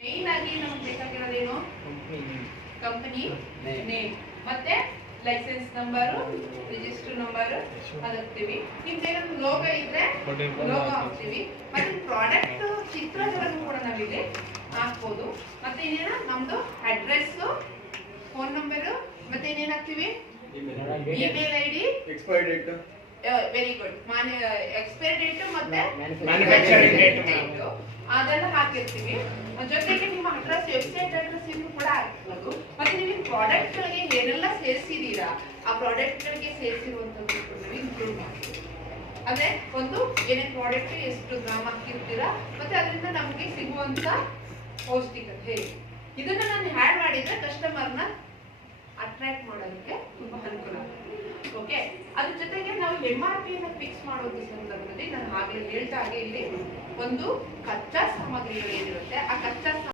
Main ಆಗಿ ನಮ್ಗೆ ಬೇಕಾಗಿರೋದೇನು company name ಮತ್ತೆ ಲೈಸೆನ್ಸ್ ನಂಬರು ರಿಜಿಸ್ಟರ್ ನಂಬರು ಹಾಕ್ತೀವಿ. ನಿಮ್ದೇನಾದ್ರು ಲೋಗೋ ಇದ್ರೆ ಲೋಗೋ ಹಾಕ್ತೀವಿ. ಮತ್ತೆ ಪ್ರಾಡಕ್ಟ್ ಚಿತ್ರಗಳನ್ನು ಕೂಡ ನಾವಿಲ್ಲಿ ಹಾಕ್ಬೋದು. ಮತ್ತೆ ಇನ್ನೇನ ನಮ್ದು ಅಡ್ರೆಸ್, ಫೋನ್ ನಂಬರು, ಮತ್ತೆ ಇನ್ನೇನು ಹಾಕ್ತೀವಿ, email ID, expiry date, very good, expiry date ಮತ್ತೆ ಮ್ಯಾನುಫ್ಯಾಕ್ಚರಿಂಗ್ ಡೇಟ್ ಅದೆಲ್ಲ ಹಾಕಿರ್ತೀವಿ. ಜೊತೆಗೆ ನಿಮ್ಮ ಅಡ್ರೆಸ್, ವೆಬ್ಸೈಟ್ ಅಡ್ರೆಸ್ ಇನ್ನು ಕೂಡ ಹಾಕ್ಬೋದು. ಮತ್ತೆ ನೀವು ಪ್ರಾಡಕ್ಟ್ ಗಳಿಗೆ ಏನೆಲ್ಲ ಸೇರಿಸಿದೀರಾ ಆ ಪ್ರಾಡಕ್ಟ್ ಗಳಿಗೆ ಸೇರಿಸಿರುವಂತದ್ದು ನಾವು ಇನ್ಕ್ಲೂಡ್ ಮಾಡ್ತೀವಿ. ಅದೇ ಒಂದು ಏನೇ ಪ್ರಾಡಕ್ಟ್ ಎಷ್ಟು ಗ್ರಾಮ್ ಹಾಕಿರ್ತೀರಾ ಮತ್ತೆ ಅದರಿಂದ ನಮಗೆ ಸಿಗುವಂತ ಪೌಷ್ಟಿಕತೆ ಇದನ್ನ ನಾನು ಹ್ಯಾಡ್ ಮಾಡಿದ್ರೆ ಕಸ್ಟಮರ್ನ ಅಟ್ರಾಕ್ಟ್ ಮಾಡೋದಕ್ಕೆ ತುಂಬಾ ಅನುಕೂಲ ಆಗುತ್ತೆ. ಓಕೆ, ಅದ್ರ ಜೊತೆಗೆ ನಾವು MRP ಫಿಕ್ಸ್ ಮಾಡೋದ್ರ ಸಂದರ್ಭದಲ್ಲಿ ನಾನು ಹಾಗೆ ಹೇಳ್ತಾ ಹಾಗೆ ಇಲ್ಲಿ ಒಂದು ಕಚ್ಚಾ ಸಾಮಗ್ರಿಗಳು ಏನಿರುತ್ತೆ ಆ ಕಚ್ಚಾ